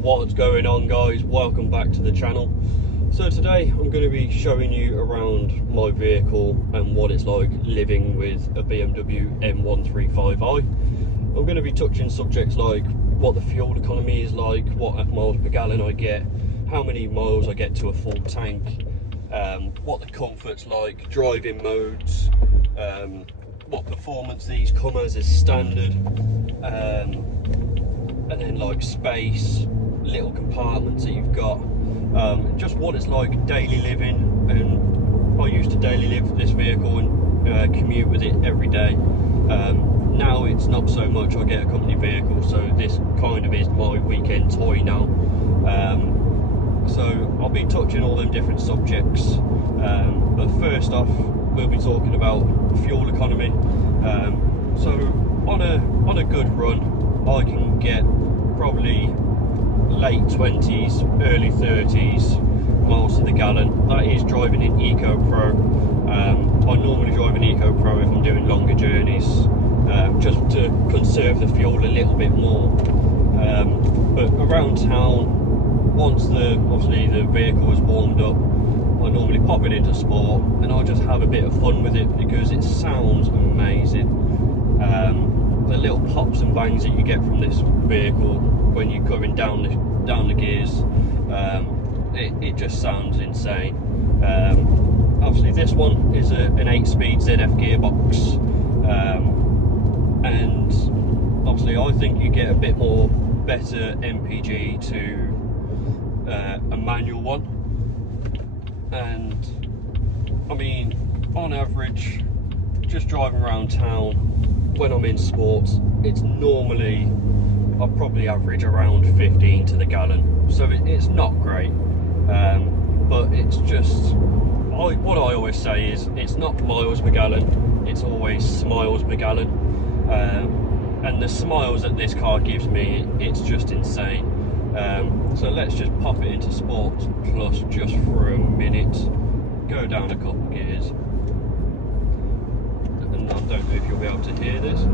What's going on, guys? Welcome back to the channel. So today I'm going to be showing you around my vehicle and what it's like living with a BMW M135i. I'm going to be touching subjects like what the fuel economy is like, what miles per gallon I get, how many miles I get to a full tank, what the comfort's like, driving modes, what performance these come as standard, and then like space, little compartments that you've got, just what it's like daily living. And I used to daily live this vehicle and commute with it every day. Now it's not so much. I get a company vehicle, so this kind of is my weekend toy now. So I'll be touching all them different subjects, but first off we'll be talking about fuel economy. So on a good run I can get probably late 20s, early 30s miles to the gallon. That is driving in Eco Pro. I normally drive an Eco Pro if I'm doing longer journeys, just to conserve the fuel a little bit more. But around town, once obviously the vehicle is warmed up, I normally pop it into sport and I'll just have a bit of fun with it because it sounds amazing. The little pops and bangs that you get from this vehicle when you're going down the gears, it just sounds insane. Obviously this one is an 8-speed ZF gearbox, and obviously I think you get a bit more better MPG to a manual one. And I mean, on average, just driving around town when I'm in sports, it's normally, I probably average around 15 to the gallon, so it's not great, but it's just, what I always say is, it's not miles per gallon, it's always smiles per gallon, and the smiles that this car gives me, it's just insane. So let's just pop it into Sports Plus just for a minute, go down a couple gears, and I don't know if you'll be able to hear this.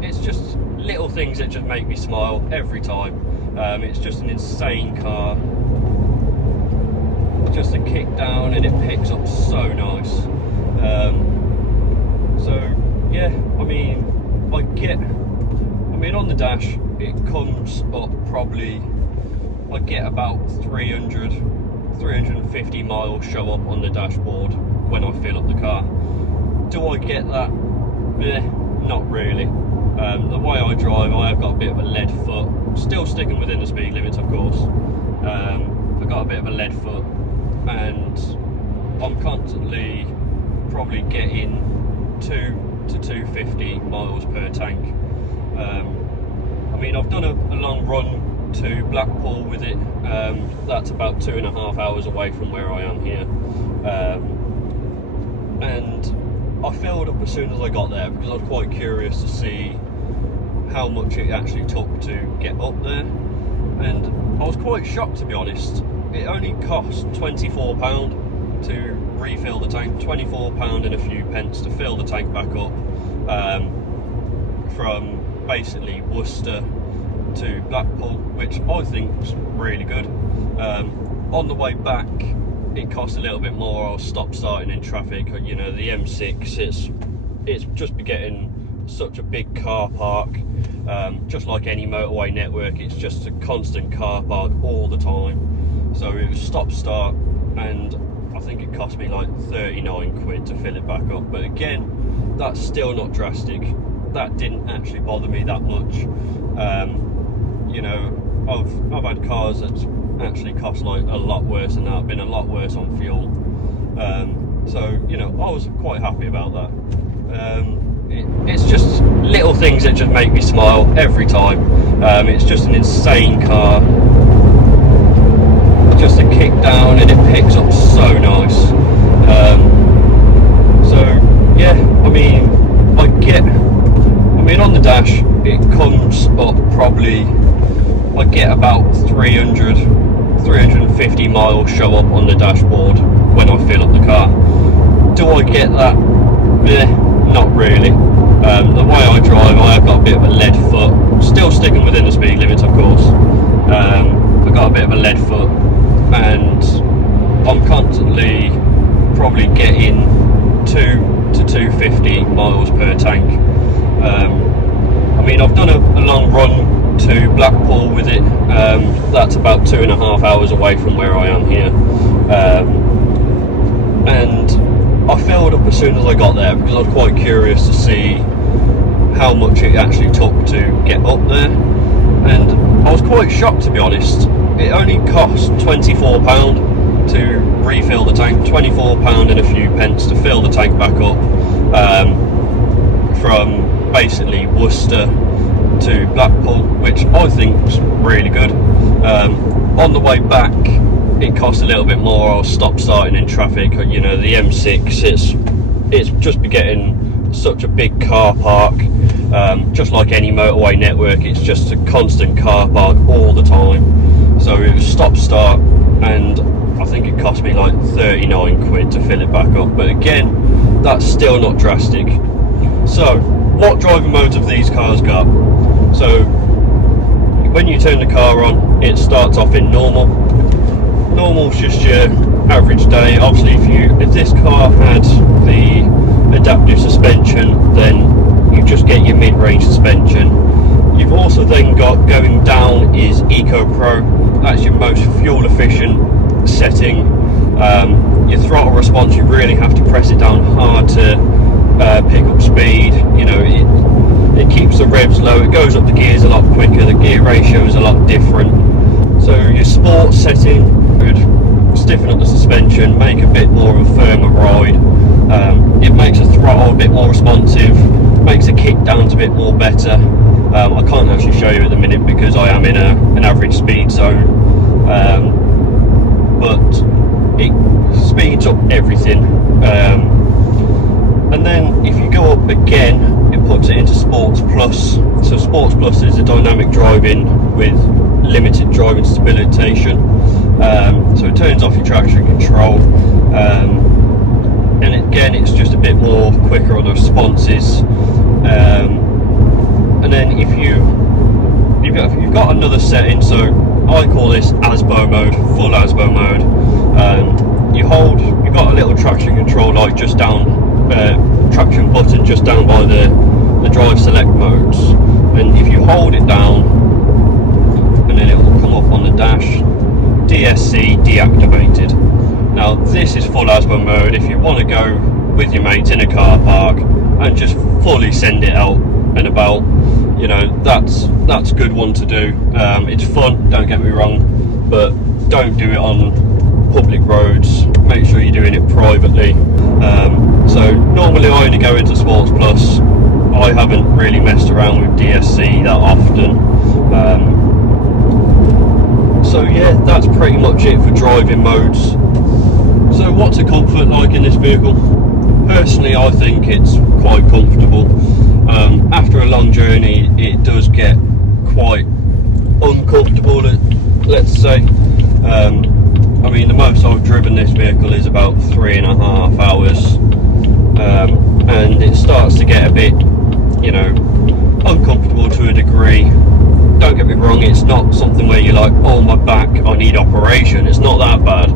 It's just little things that just make me smile every time. It's just an insane car, just a kick down and it picks up so nice. So yeah, I mean on the dash it comes up probably, I get about 350 miles show up on the dashboard when I fill up the car. Do I get that? Not really. The way I drive, I have got a bit of a lead foot, still sticking within the speed limits of course. I've got a bit of a lead foot and I'm constantly probably getting 2 to 250 miles per tank. I mean, I've done a long run to Blackpool with it. That's about 2.5 hours away from where I am here. And I filled up as soon as I got there because I was quite curious to see how much it actually took to get up there. And I was quite shocked, to be honest. It only cost £24 to refill the tank, £24 and a few pence to fill the tank back up, from basically Worcester to Blackpool, which I think was really good. On the way back it cost a little bit more. I was stop starting in traffic, you know, the M6, it's just getting such a big car park, just like any motorway network, it's just a constant car park all the time. So it was stop start and I think it cost me like 39 quid to fill it back up, but again, that's still not drastic. That didn't actually bother me that much. You know, I've had cars that's actually cost like a lot worse than that, been a lot worse on fuel. So, you know, I was quite happy about that. It's just little things that just make me smile every time. It's just an insane car. Just a kick down and it picks up so nice. So yeah, I mean on the dash it comes up probably, I get about 350 miles show up on the dashboard when I fill up the car. Do I get that? Not really. I've got a bit of a lead foot, still sticking within the speed limits, of course. I've got a bit of a lead foot, and I'm constantly probably getting 2 to 250 miles per tank. I mean, I've done a long run to Blackpool with it. That's about 2.5 hours away from where I am here, and I filled up as soon as I got there because I was quite curious to see how much it actually took to get up there, and I was quite shocked, to be honest. It only cost £24 to refill the tank, £24 and a few pence to fill the tank back up, from basically Worcester to Blackpool, which I think was really good. On the way back it cost a little bit more. I was stop-starting in traffic. You know, the M6, it's just getting such a big car park, just like any motorway network. It's just a constant car park all the time, so it was stop-start, and I think it cost me like 39 quid to fill it back up. But again, that's still not drastic. So what driving modes have these cars got? So when you turn the car on, it starts off in normal. Normal's just your average day. Obviously, if this car had the adaptive suspension, then you just get your mid-range suspension. You've also then got, going down is Eco Pro. That's your most fuel efficient setting. Your throttle response, you really have to press it down hard to pick up speed. You know, it keeps the revs low, it goes up the gears a lot quicker, the gear ratio is a lot different. So your sport setting would stiffen up the suspension, make a bit more of a firmer ride. It makes the throttle a bit more responsive, makes the kick downs a bit more better. I can't actually show you at the minute because I am in an average speed zone, but it speeds up everything. And then if you go up again, it puts it into Sports Plus. So Sports Plus is a dynamic driving with limited driving stabilization. So it turns off your traction control, and again, it's just a bit more quicker on the responses. And then if you've got another setting, so I call this ASBO mode, full ASBO mode. You've got a little traction control light just down, traction button just down by the drive select modes, and if you hold it down, and then it will come up on the dash, DSC deactivated. Now this is full ASBO mode. If you want to go with your mates in a car park and just fully send it out and about, you know, that's a good one to do. It's fun, don't get me wrong, but don't do it on public roads. Make sure you're doing it privately. So normally I only go into Sports Plus. I haven't really messed around with DSC that often. So yeah, that's pretty much it for driving modes. So what's the comfort like in this vehicle? Personally, I think it's quite comfortable. After a long journey, it does get quite uncomfortable, let's say. I mean, the most I've driven this vehicle is about 3.5 hours, and it starts to get a bit, you know, uncomfortable to a degree. Don't get me wrong, it's not something where you're like, oh my back, I need operation. It's not that bad.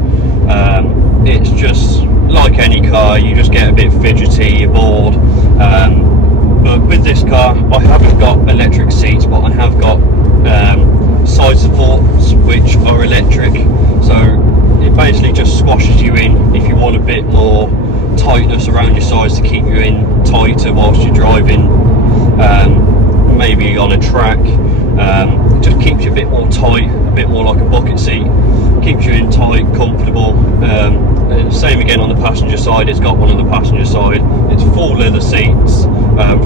It's just like any car, you just get a bit fidgety, you're bored. But with this car, I haven't got electric seats, but I have got side supports which are electric, so it basically just squashes you in if you want a bit more tightness around your sides to keep you in tighter whilst you're driving, maybe on a track. It just keeps you a bit more tight, a bit more like a bucket seat, keeps you in tight, comfortable. Same again on the passenger side. It's got one on the passenger side, it's full leather seats,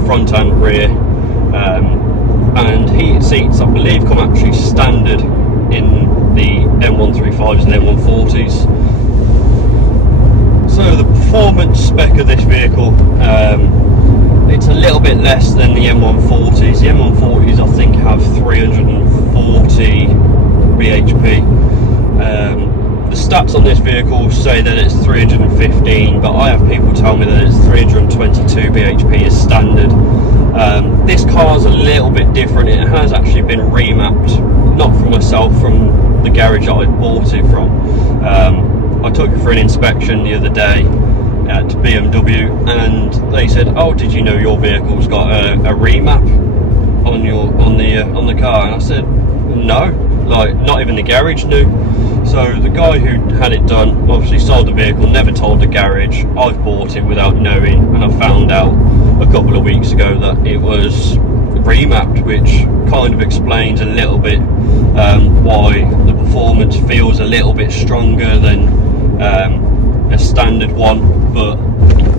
front and rear, and heated seats I believe come actually standard in the M135s and M140s. So the performance spec of this vehicle, it's a little bit less than the M140s. The M140s I think have 340 bhp. The stats on this vehicle say that it's 315, but I have people tell me that it's 322 bhp is standard. This car's a little bit different. It has actually been remapped, not from myself, from the garage that I bought it from. I took it for an inspection the other day at BMW, and they said, "Oh, did you know your vehicle's got a remap on the car?" And I said, "No, like not even the garage knew." So the guy who had it done obviously sold the vehicle, never told the garage. I've bought it without knowing, and I found out a couple of weeks ago that it was remapped, which kind of explains a little bit why the performance feels a little bit stronger than a standard one. But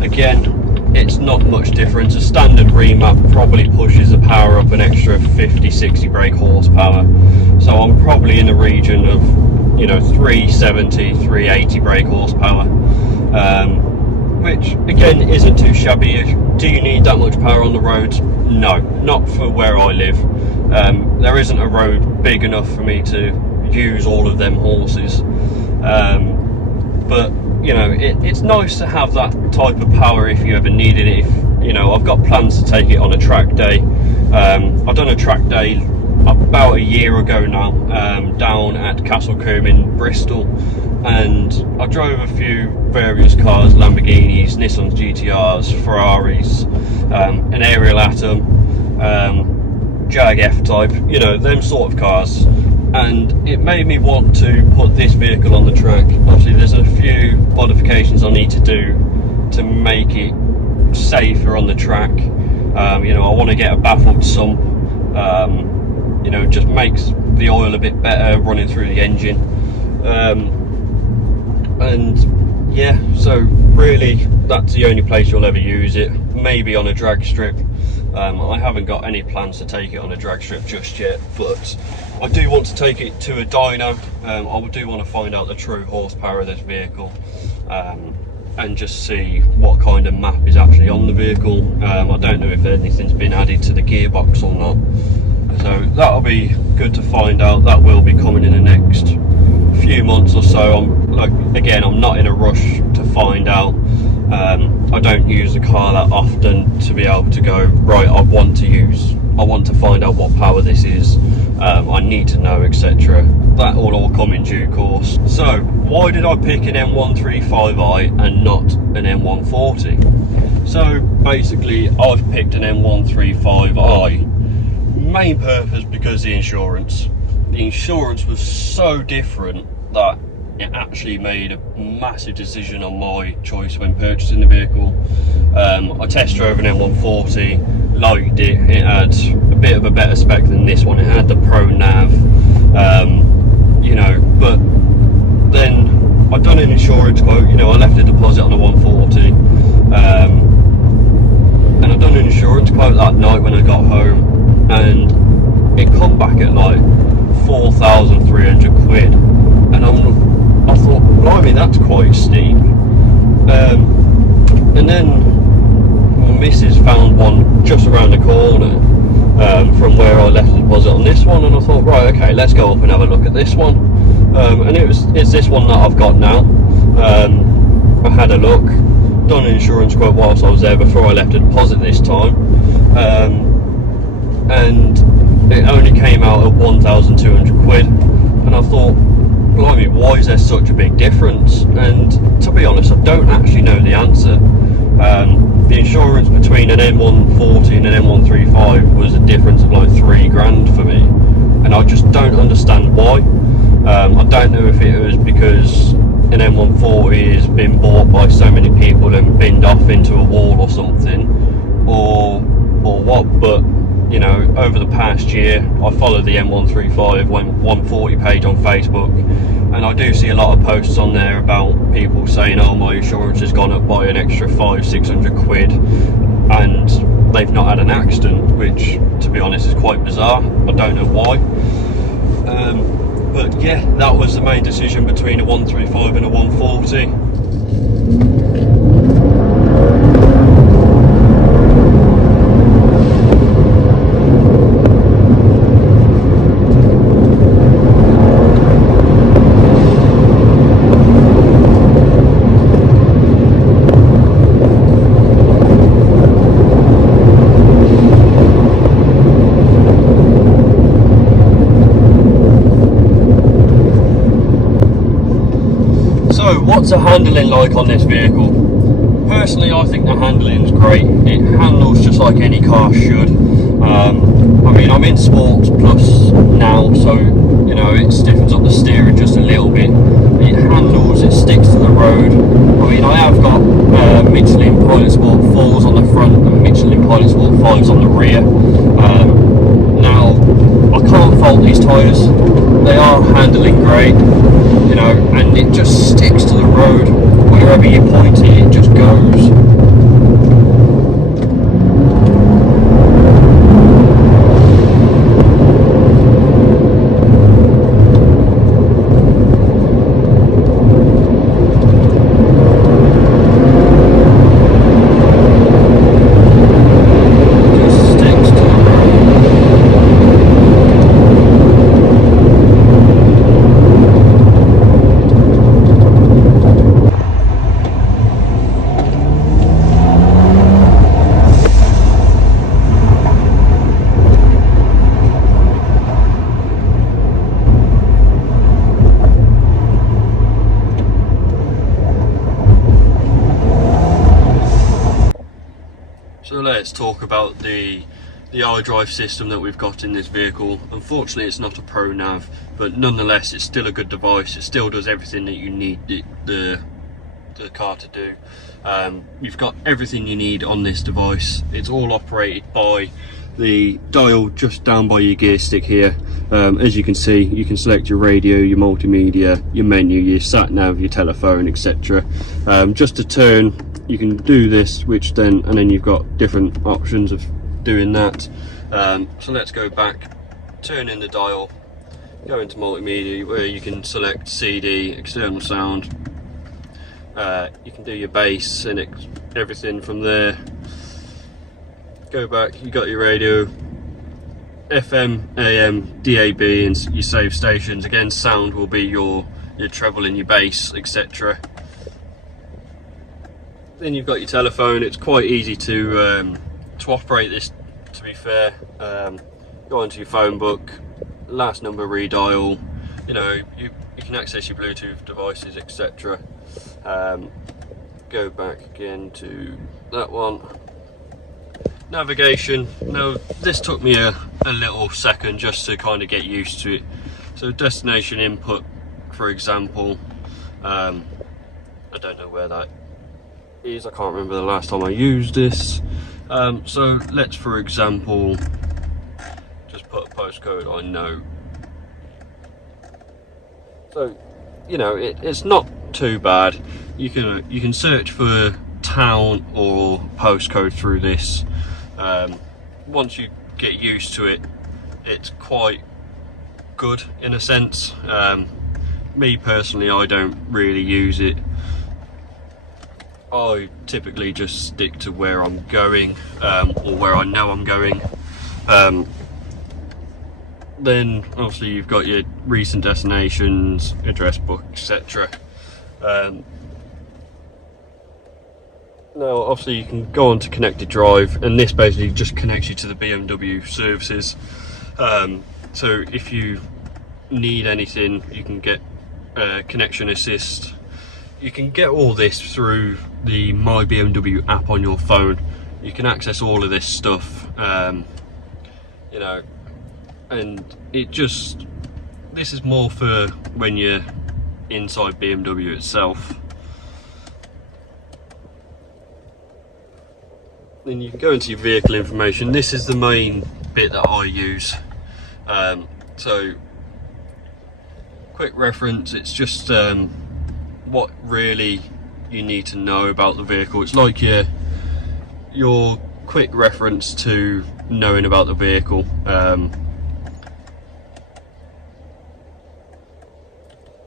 again, it's not much difference. A standard remap probably pushes the power up an extra 50-60 brake horsepower, so I'm probably in the region of 370, 380 brake horsepower, which again isn't too shabby. Do you need that much power on the roads? No, not for where I live. There isn't a road big enough for me to use all of them horses, but it's nice to have that type of power if you ever needed it. I've got plans to take it on a track day. I've done a track day about a year ago now, down at Castlecombe in Bristol, and I drove a few various cars: Lamborghinis, Nissans GTRs, Ferraris, an Ariel Atom, Jag F-Type, them sort of cars. And it made me want to put this vehicle on the track. Obviously there's a few modifications I need to do to make it safer on the track. I want to get a baffled sump, just makes the oil a bit better running through the engine. And yeah, so really that's the only place you'll ever use it, maybe on a drag strip. I haven't got any plans to take it on a drag strip just yet, but I do want to take it to a dyno. I do want to find out the true horsepower of this vehicle, and just see what kind of map is actually on the vehicle. I don't know if anything's been added to the gearbox or not, so that'll be good to find out. That will be coming in the next few months or so. I'm not in a rush to find out. I don't use the car that often to be able to go, right, I want to find out what power this is, I need to know, etc. That will all come in due course. So why did I pick an M135i and not an M140? So basically I've picked an M135i, main purpose because the insurance was so different that it actually made a massive decision on my choice when purchasing the vehicle. I test drove an M140, liked it. It had a bit of a better spec than this one. It had the Pro Nav, but then I'd done an insurance quote. I left a deposit on the 140, and I'd done an insurance quote that night when I got home, and it come back at like 4,300 quid, and I thought, blimey, that's quite steep. And then my missus found one just around the corner from where I left the deposit on this one, and I thought, right, okay, let's go up and have a look at this one. And it's this one that I've got now. I had a look, done an insurance quote whilst I was there before I left a deposit this time, and it only came out at 1,200 quid, and I thought, blimey, why is there such a big difference? And to be honest, I don't actually know the answer. The insurance between an M140 and an M135 was a difference of like £3,000 for me, and I just don't understand why. I don't know if it was because an M140 has been bought by so many people and binned off into a wall or something, or what, but over the past year I followed the M135 140 page on Facebook, and I do see a lot of posts on there about people saying, oh, my insurance has gone up by an extra 500-600 quid and they've not had an accident, which to be honest is quite bizarre. I don't know why, but yeah, that was the main decision between a 135 and a 140. what's the handling like on this vehicle? Personally, I think the handling is great. It handles just like any car should. I mean, I'm in Sports Plus now, so you know it stiffens up the steering just a little bit. It handles, it sticks to the road. I mean, I have got Michelin Pilot Sport 4s on the front and Michelin Pilot Sport 5s on the rear. Now, I can't fault these tyres. They are handling great, you know, and it just sticks to the road. Wherever you point it, it just goes. So let's talk about the iDrive system that we've got in this vehicle. Unfortunately, it's not a Pro Nav, but nonetheless, it's still a good device. It still does everything that you need the car to do. You've got everything you need on this device. It's all operated by the dial just down by your gear stick here. As you can see, you can select your radio, your multimedia, your menu, your sat nav, your telephone, etc. Just to turn, you can do this, which then, and then you've got different options of doing that. So let's go back, turn in the dial, go into multimedia where you can select CD, external sound. You can do your bass and everything from there. Go back, you got your radio, FM, AM, DAB, and your save stations. Again, sound will be your treble and your bass, etc. Then you've got your telephone. It's quite easy to operate this, to be fair. Go onto your phone book, last number redial, you know, you can access your Bluetooth devices, etc. Go back again to that one. Navigation. Now this took me a little second just to kind of get used to it. So destination input, for example, I don't know where that is, I can't remember the last time I used this. So let's, for example, just put a postcode I know. So, you know, it's not too bad. You can search for town or postcode through this. Once you get used to it, it's quite good in a sense. Me personally, I don't really use it. I typically just stick to where I'm going, or where I know I'm going. Then obviously you've got your recent destinations, address book, etc. Now obviously you can go on to connected drive, and this basically just connects you to the BMW services. So if you need anything, you can get connection assist. You can get all this through the My BMW app on your phone. You can access all of this stuff, you know, and this is more for when you're inside BMW itself. Then you can go into your vehicle information. This is the main bit that I use. So quick reference, it's just what really you need to know about the vehicle. It's like your quick reference to knowing about the vehicle.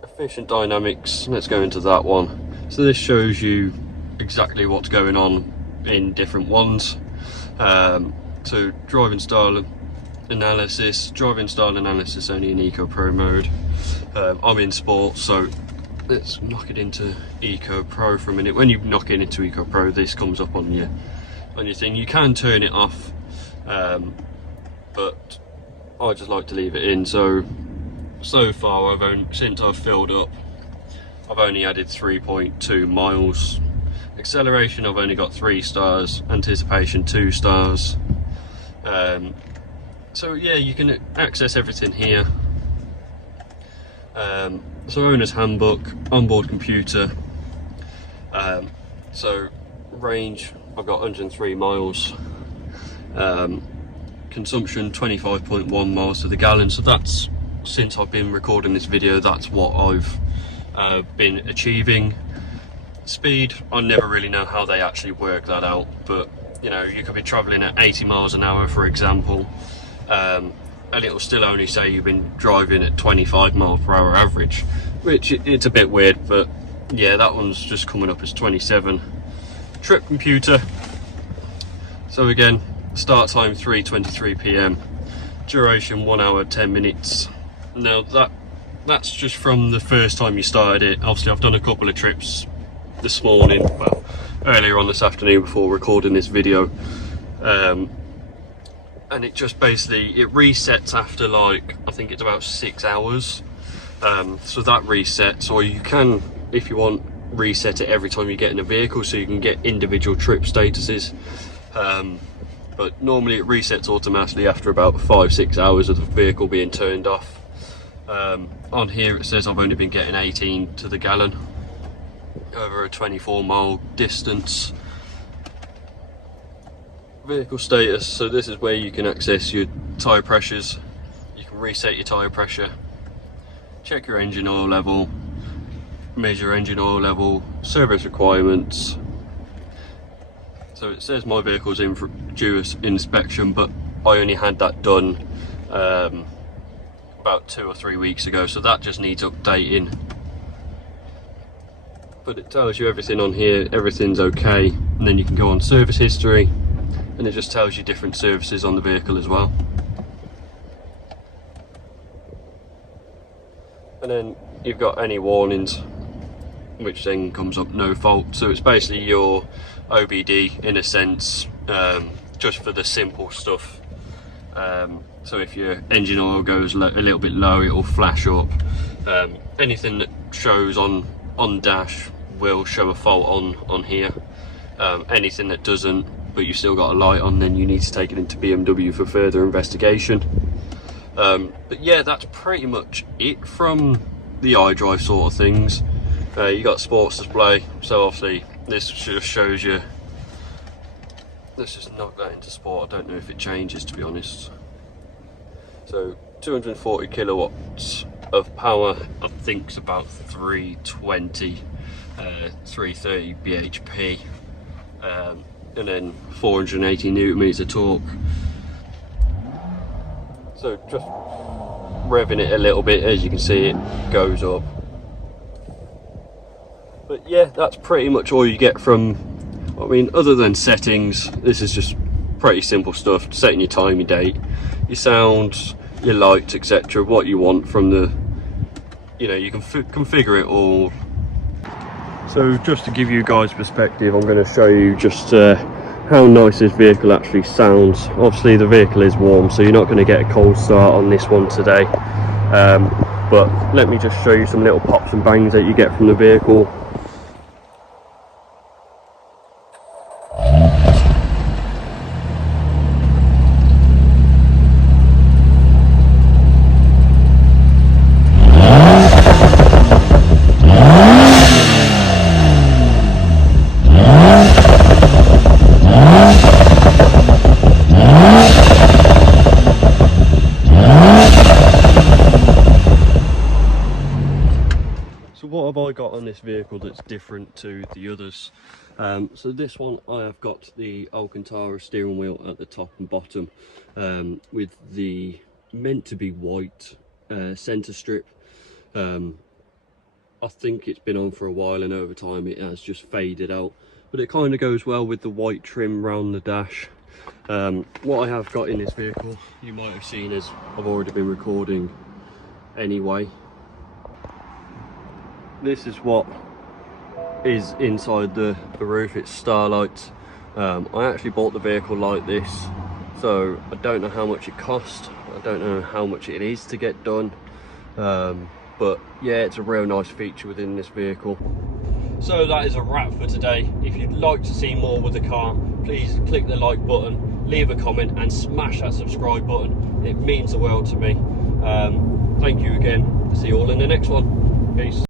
Efficient dynamics, let's go into that one. So this shows you exactly what's going on in different ones. So driving style analysis only in Eco Pro mode. I'm in Sport, so let's knock it into Eco Pro for a minute. When you knock it into Eco Pro, this comes up on your thing. You can turn it off, but I just like to leave it in. So far, since I've filled up, I've only added 3.2 miles. Acceleration, I've only got 3 stars. Anticipation, 2 stars. So yeah, you can access everything here. So owner's handbook, onboard computer. So range, I've got 103 miles. Consumption 25.1 miles to the gallon. So that's, since I've been recording this video, that's what I've been achieving. Speed, I never really know how they actually work that out, but you know, you could be traveling at 80 miles an hour, for example, and it'll still only say you've been driving at 25 miles per hour average, which it's a bit weird, but yeah, that one's just coming up as 27. Trip computer. So again, start time 3:23 p.m, duration 1 hour 10 minutes. Now that's just from the first time you started it. Obviously I've done a couple of trips this morning, well, earlier on this afternoon before recording this video, and it just basically, it resets after, like, I think it's about 6 hours. So that resets, or you can, if you want, reset it every time you get in a vehicle, so you can get individual trip statuses. But normally it resets automatically after about 5-6 hours of the vehicle being turned off. On here it says I've only been getting 18 to the gallon over a 24-mile distance. Vehicle status, so this is where you can access your tyre pressures. You can reset your tyre pressure, check your engine oil level, measure engine oil level, service requirements. So it says my vehicle's in for due inspection, but I only had that done about 2 or 3 weeks ago, so that just needs updating. But it tells you everything on here, everything's okay, and then you can go on service history, and it just tells you different services on the vehicle as well. And then you've got any warnings, which then comes up no fault. So it's basically your OBD in a sense, just for the simple stuff. So if your engine oil goes a little bit low, it will flash up. Anything that shows on dash will show a fault on here. Anything that doesn't, but you've still got a light on, then you need to take it into BMW for further investigation. But yeah, that's pretty much it from the iDrive sort of things. You got sports display, so obviously this just shows you. Let's just knock that into sport. I don't know if it changes, to be honest. So 240 kilowatts of power, I think it's about 320, 330 bhp, and then 480 newton meters of torque. So just revving it a little bit, as you can see, it goes up. But yeah, that's pretty much all you get from, I mean, other than settings, this is just pretty simple stuff. Setting your time, your date, your sound, your lights, etc. What you want from the, you know, you can configure it all. So just to give you guys perspective, I'm going to show you just how nice this vehicle actually sounds. Obviously the vehicle is warm, so you're not going to get a cold start on this one today. But let me just show you some little pops and bangs that you get from the vehicle. What have I got on this vehicle that's different to the others? So this one, I have got the Alcantara steering wheel at the top and bottom, with the meant to be white center strip. I think it's been on for a while, and over time it has just faded out, but it kind of goes well with the white trim round the dash. What I have got in this vehicle, you might have seen, as I've already been recording anyway. This is what is inside the roof. It's starlights. I actually bought the vehicle like this, so I don't know how much it cost. I don't know how much it is to get done. but yeah, it's a real nice feature within this vehicle. So that is a wrap for today. If you'd like to see more with the car, please click the like button, leave a comment and smash that subscribe button. It means the world to me. Thank you again. See you all in the next one. Peace.